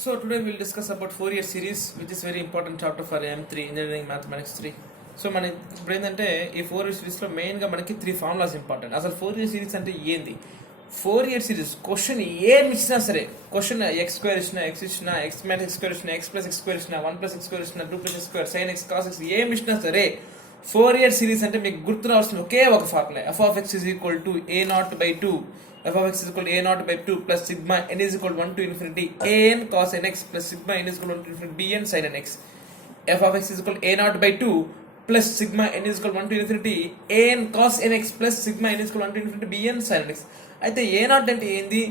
So today we'll discuss about Fourier series, which is very important chapter for M3 Engineering Mathematics 3. So మన ఇప్పుడు ఏంటంటే ఈ Fourier సిరీస్లో మెయిన్గా మనకి 3 ఫార్ములాస్ ఇంపార్టెంట్. అసలు ఫోరియర్ సిరీస్ అంటే ఏంది? ఫోరియర్ సిరీస్ క్వశ్చన్ ఏమి ఇచ్చినా సరే, క్వశ్చన్ ఎక్స్ స్క్వేర్ ఇచ్చినా, ఎక్స్ ఇచ్చినా, ఎక్స్ మైనస్ ఎక్స్ స్క్వేర్ ఇచ్చినా, ఎక్స్ ప్లస్ ఎక్స్ స్క్వేర్ ఇచ్చినా, 1 ప్లస్ ఎక్స్ స్క్వేర్ ఇచ్చినా, 2 plus X square, sign X cos X ఏమి ఇచ్చినా సరే, ఫోరియర్ సిరీస్ అంటే మీకు గుర్తు రావాల్సిన ఒకే ఒక formula, F of X is equal to A not by 2, f of x is equal to a naught by 2 plus sigma n is equal to 1 to infinity a n cos n x plus sigma n is equal to 1 to infinity b n sin n x. f of x is equal to a naught by 2 plus sigma n is equal to 1 to infinity a n cos n x plus sigma n is equal to 1 to infinity b n sin n x. అయితే a naught అంటే ఏంది,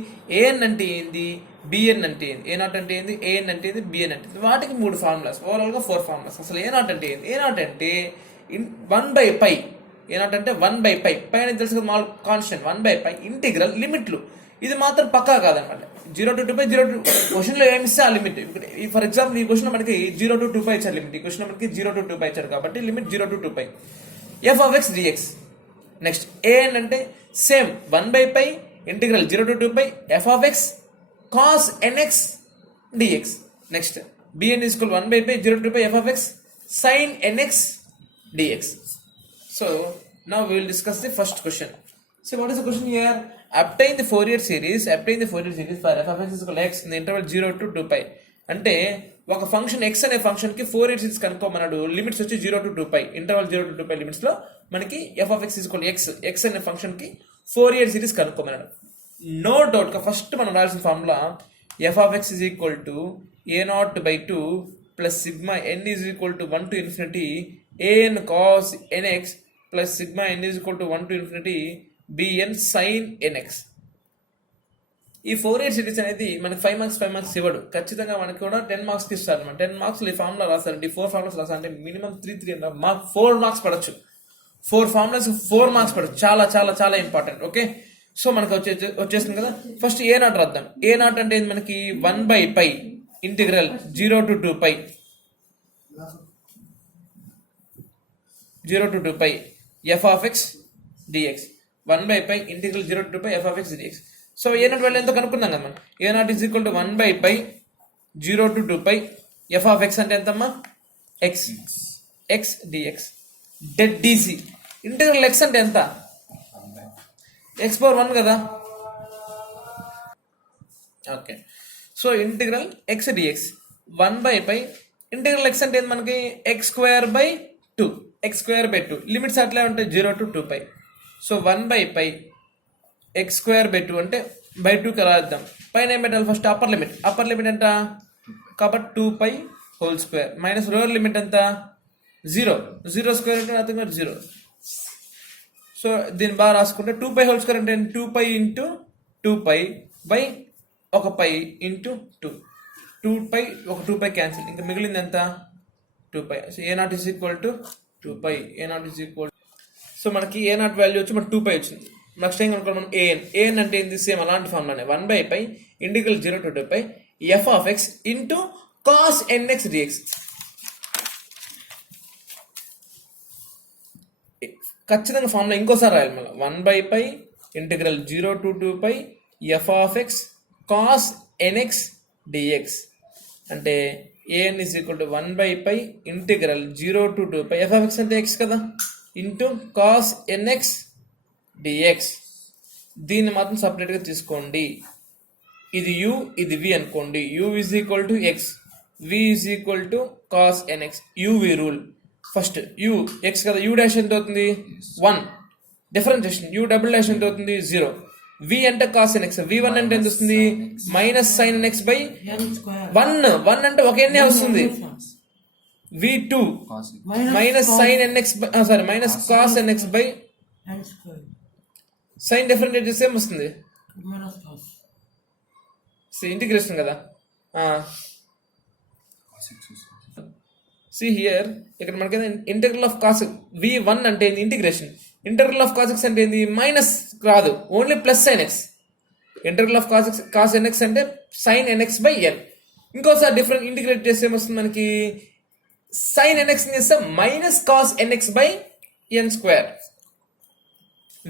a n అంటే ఏంది, b n అంటే ఏంది, a naught అంటే ఏంది, a n అంటే ఏంది, b n అంటే ఏంది, వాటికి 3 ఫార్ములాస్, ఓవరాల్ గా 4 ఫార్ములాస్. అసలు a naught అంటే ఏంది? a naught అంటే 1 by pi, ఏంటంటే 1 by pi, పై అనేది తెలుసు కదా, mall constant, 1 by pi integral లిమిట్లు. ఇది మాత్రం పక్కా కాదనమాట. 0 to 2 pi 0 to క్వశ్చన్లో ఏమిస్తే ఆ లిమిట్. ఫర్ ఎగ్జాంపుల్ ఈ క్వశ్చన్ మనకి 0 to 2 pi ఇచ్చారు లిమిట్, ఈ క్వశ్చన్ మనకి 0 to 2 pi ఇచ్చారు కాబట్టి limit 0 to 2 pi. f of x dx. Next a n అంటే same 1 by pi integral 0 to 2 pi f of x cos nx dx. Next b n is equal 1 by pi 0 to 2 pi f of x sin nx dx. So now we will discuss the first question. So what is the question here? Obtain the Fourier series for f of x is equal to x in the interval 0 to 2 pi. అంటే ఒక function x అనే function కి Fourier series కనుక్కోమన్నాడు. Limits వచ్చి 0 to 2 pi, interval 0 to 2 pi limits లో మనకి f of x is equal to x అనే function కి Fourier series కనుక్కోమన్నాడు. No doubt గా ఫస్ట్ మనం రాయాల్సిన formula f of x is equal to a naught by 2 plus sigma n is equal to 1 to infinity a n cos nx plus sigma n is equal to 1 to infinity bn sin nx. ఈ Fourier series అనేది మనకి 5 marks ఇవ్వడు, ఖచ్చితంగా మనకి కూడా 10 మార్క్స్కి ఇస్తారు. 10 మార్క్స్లో ఈ ఫార్ములా రాస్తారంటే, 4 ఫార్ములాస్ రాస్తారంటే మినిమం 3 మార్క్ 4 మార్క్స్ పడచ్చు. 4 ఫార్ములాస్ 4 మార్క్స్ పడచ్చు. చాలా చాలా చాలా ఇంపార్టెంట్. ఓకే, సో మనకి వచ్చేసింది కదా. ఫస్ట్ ఏ నాట్ రాద్దాం. ఏ నాట్ అంటే మనకి 1 by pi integral 0 to 2 pi 0 to 2 pi f of x dx. 1 by pi integral 0 to 2 pi f of x dx. So a naught value ఎంతో కనుక్కున్నాం కదా మనం. A naught is equal to 1 by pi 0 to 2 pi f of x అంటే ఎంతమ్మా, x dx. Dead DC. Integral x అంటే ఎంత, x power 1 కదా. Okay, so integral x dx 1 by pi integral x అంటే మనకి x square by 2, x square by 2. Limits అట్లా ఉంటాయి 0 to 2 pi. So 1 by pi x square by 2 అంటే by 2కి రాద్దాం. పైన ఏం పెట్టాలి, ఫస్ట్ అప్పర్ లిమిట్ ఎంత కాబట్టి 2 pi whole square minus lower limit ఎంత 0 స్క్వేర్ అంటే అర్థం కాదు 0. సో దీన్ని బాగా రాసుకుంటే 2 pi హోల్ స్క్వేర్ అంటే 2 pi into 2 pi by 1 pi into 2 pi, ఒక 2 pi క్యాన్సిల్, ఇంకా మిగిలింది ఎంత 2 pi. So a naught is equal to 2 pi. A naught is equal, so మనకి ఏ నాట్ వాల్యూ వచ్చి మనకి 2 pi వచ్చింది. నెక్స్ట్ ఏం కనుక్కోవాలి మనం, ఏఎన్ అంటే ఏంది, సేమ్ అలాంటి ఫార్ములానే 1 by pi integral 0 to 2 pi f of x into cos nx dx. ఖచ్చితంగా ఫార్ములా ఇంకోసారి రాయాలి మళ్ళీ. 1 by pi integral 0 to 2 pi f of x cos nx dx అంటే an is equal to 1 by pi integral 0 to 2 pi f of x అంటే x కదా into cos nx dx. దీన్ని మాత్రం సపరేట్గా తీసుకోండి. ఇది u, ఇది v అనుకోండి. u is equal to x, v is equal to cos nx. uv rule. First u x కదా, u డాష్ ఎంత అవుతుంది 1, డిఫరెన్షియేషన్ u డబుల్ డాష్ ఎంత అవుతుంది 0. v అంటే cos nx, v1 అంటే ఎంత వస్తుంది మైనస్ sin nx బై 1 అంటే ఒక ఎన్నే వస్తుంది. v2 minus sin nx sorry minus cos nx by sine different చేస్తే ఏం వస్తుంది, ఇంటిగ్రేషన్ కదా. సి హియర్ ఇక్కడ మనకి ఇంటెగ్రల్ ఆఫ్ కాస్ v1 అంటే integration. Integral of cos x అంటే ఏంది, మైనస్ రాదు, only plus sin x. Integral of cos nx అంటే sin nx బై n. ఇంకోసారి డిఫరెంట్ ఇంటిగ్రేట్ చేస్తే ఏమొస్తుంది మనకి, sin nx చేస్తే minus cos nx by n square.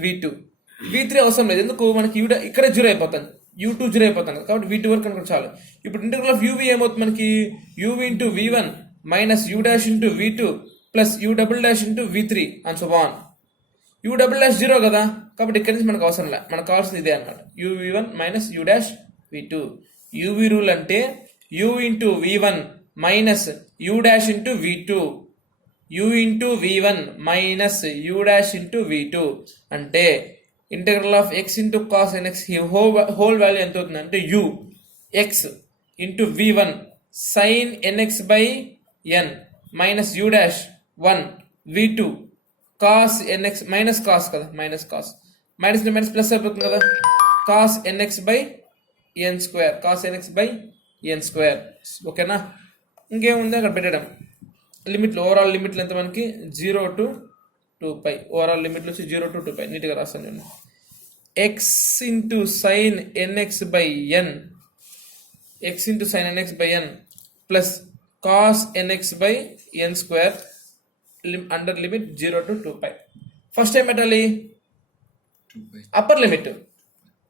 v2 v3 అవసరం లేదు, ఎందుకు మనకి ఇక్కడ 0 అయిపోతుంది. u2 0 అయిపోతుంది కాబట్టి v2 వరకు అనుకుంటే చాలు. ఇప్పుడు ఇంటిగ్రల్ ఆఫ్ uv ఏమవుతుంది మనకి uv into v1 minus u dash into v2 plus u double dash into v3 and so on. u double dash 0 కదా కాబట్టి ఇక్కడి నుంచి మనకు అవసరం లేదు, మనకు కావాల్సింది ఇదే అన్నమాట. uv1 minus u dash v2. uv rule అంటే u into v1 minus u dash into v2, u into v1 minus u dash into v2 అంటే integral of x into cos nx whole value ఎంత అవుతుంది అంటే u x into v1 sine nx by n minus u dash 1 v2 cos nx minus cos కదా, minus cos minus minus plus అయిపోతుంది కదా, cos nx by n square, cos nx by n square. ఓకేనా, ఇంకేముంది అక్కడ పెట్టడం లిమిట్లు. Overall లిమిట్లు ఎంత మనకి 0 to 2π. ఓవరాల్ లిమిట్లు వచ్చి 0 to 2π. నీట్గా రాస్తాను నేను. X into sine nx by n, x into sine nx by n plus cos nx by n square under limit 0 to 2π. First ఏం పెట్టాలి, upper limit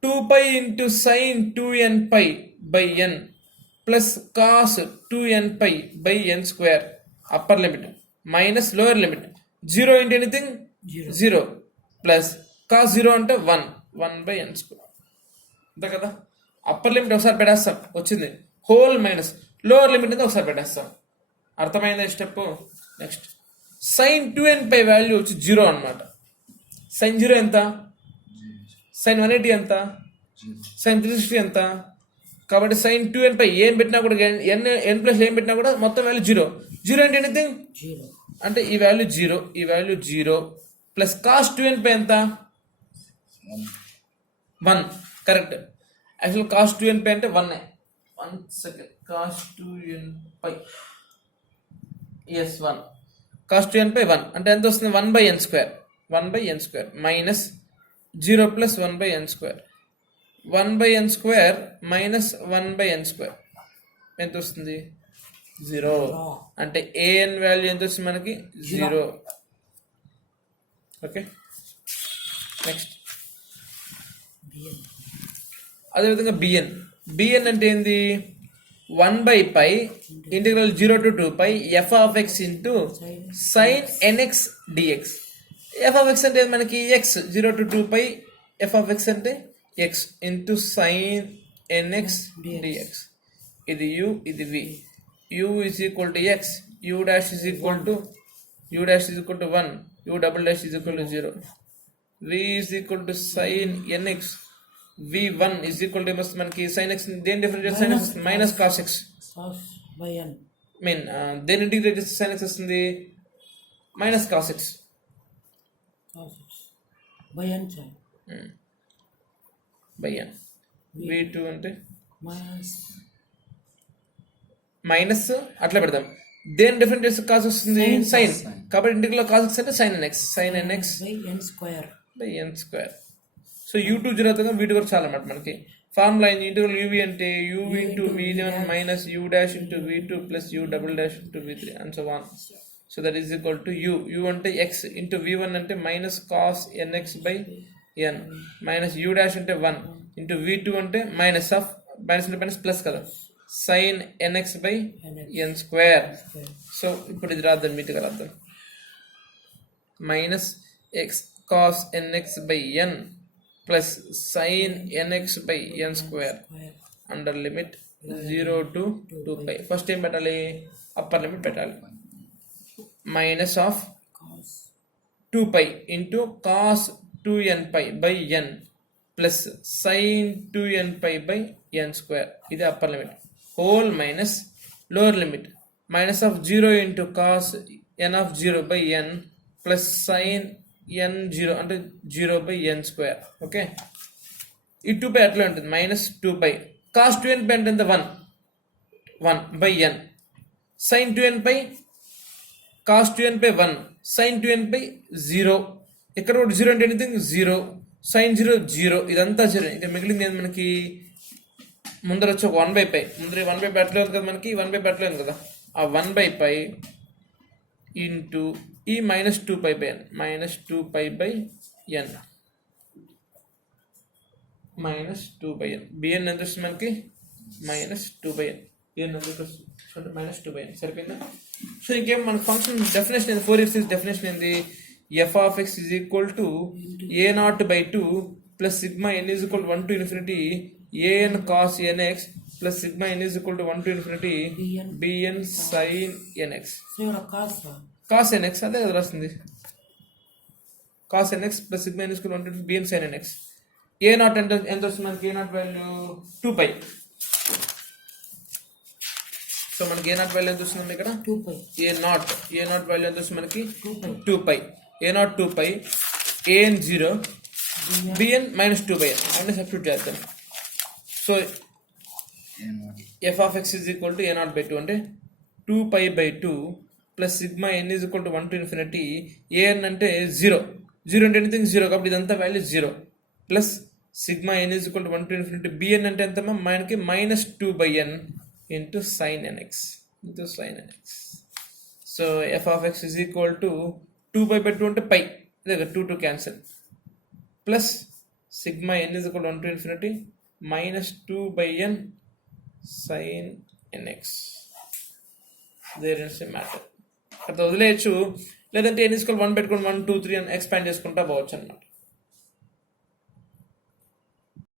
2π into sine 2nπ by n plus cos 2nπ by n square upper limit minus lower limit 0 into anything 0 plus cos 0 అంటే 1 by n square. అంతే కదా. Upper limit ఒకసారి పెట్టేస్తాం వచ్చింది, whole minus lower limit అయితే ఒకసారి పెట్టేస్తాం. అర్థమైందా ఈ step. Next sign 2nπ value వచ్చి 0 అనమాట. సైన్ 0 ఎంత, సైన్ 180 ఎంత, సైన్ 360 ఎంత. కాబట్టి సైన్ 2nπ ఏం పెట్టినా కూడా ఎన్ ప్లస్ ఏం పెట్టినా కూడా మొత్తం వాల్యూ 0 అంటే ఎనీథింగ్ అంటే ఈ వాల్యూ 0, ఈ వాల్యూ 0 ప్లస్ కాస్ 2nπ ఎంత 1. కరెక్ట్. యాక్చువల్ కాస్ 2nπ అంటే 1. 1 second. Cos 2nπ yes 1, cos 2nπ 1 అంటే ఎంత వస్తుంది 1 by n square, 1 by n square minus 0 plus 1 by n square, 1 by n square minus 1 by n square ఎంత వస్తుంది 0. అంటే AN value ఎంత వస్తుంది మనకి 0. ఓకే. నెక్స్ట్ అదేవిధంగా బిఎన్ అంటే ఏంది 1 by pi integral 0 to 2π f of x into sine nx dx. F of x అంటే మనకి x 0 to 2π f of x అంటే x into sine nx dx. ఇది యు, ఇది v. u is equal to x, u dash is equal to 1, u double dash is equal to 0. v is equal to sin nx, v1 is equal to మనకి sin x దేని difference sin x minus cos x by n mean దేని integrate చేస్తే sin x వస్తుంది minus cos x by n by n. v2 అంటే minus అట్లా పెడదాం. దేని different చేస్తే కాస్ వస్తుంది సైన్, కాబట్టి ఇంటిగ్రల్ కాస్ x అంటే sin nx, sin nx by n square by n square. So u2 0 అవుతుంది, v2 వరకు చాలా అన్నమాట మనకి. ఫార్ములా ఇంటిగ్రల్ uv అంటే u into v1 minus u dash into v2 plus u double dash into v3 and so on. So that is equal to u అంటే x into v1 అంటే minus cos nx by n minus u dash అంటే 1 into v2 అంటే minus of minus అంటే minus plus కదా sine nx by n square. So ఇప్పుడు ఇది రాద్దాం, మీట్గా రాద్దాం. Minus x cos nx by n plus sine nx by n square under limit 0 to 2π. First ఏం పెట్టాలి, అప్పర్ లిమిట్ పెట్టాలి. Minus of 2π into cos 2nπ by n plus sine 2nπ by n square. ఇది upper limit. Whole minus lower limit minus of 0 into cos n of 0 by n plus sign n 0 అంటే 0 by n square. Okay. ఈ 2π అట్లా ఉంటుంది minus 2π. Cos 2nπ అంటే ఎంత 1 by n sine 2nπ cos 2nπ 1 sine 2nπ 0. ఇక్కడ కూడా 0 అంటే anything 0, sign 0 0, ఇదంతా 0. ఇక మిగిలింది ఏంది మనకి ముందర వచ్చి ఒక 1/π. ముందర 1/π అట్లే ఉంది కదా మనకి, 1/π అట్లే ఉంది కదా. ఆ 1/π ఇంటూ ఈ minus 2π by n minus 2π by n minus 2/n. bn ఎంత వస్తుంది మనకి మైనస్ 2/n. n ఎంత వస్తుంది మైనస్ 2/n. సరిపోయిందా? సో ఇంకేం మన ఫంక్షన్ డెఫినేషన్ ఏంది? ఫోరియర్ సిరీస్ డెఫినేషన్ ఏంది? f of x is equal to a0/2 plus sigma n is equal to 1 to infinity an cos nx plus sigma n is equal to 1 to infinity bn sin nx. So ఇక్కడ cos cos nx అదే కదా రాస్తుంది. cos nx plus sigma n is equal to 1 to bn sin nx. a0 ఎంత వస్తుంది మనకి? a0 value 2π. So మనకి a0 value ఎంత వస్తుంది ఇక్కడ? 2π. a0 వాల్యూ ఎంత వస్తుంది మనకి? 2π. 2π. a0 2π, an 0, bn minus 2/n అన్ని సబ్స్టిట్యూట్ చేద్దాం. So f of x is equal to a0/2 అంటే 2π/2 plus sigma n is equal to 1 to infinity an అంటే 0 అంటే ఎనీథింగ్ 0 కాబట్టి ఇదంతా value 0 plus sigma n is equal to 1 to infinity bn అంటే ఎంత మనకి minus 2/n into sine nx. So f of x is equal to 2π/2 అంటే pi 2 cancel plus sigma n is equal to 1 to infinity minus 2/n sine nx. There is a matter. అట్లా వదిలేయచ్చు, లేదంటే n is equal 1 పెట్టుకొని 1 2 3 అని expand చేసుకుంటా పోవచ్చు అనమాట.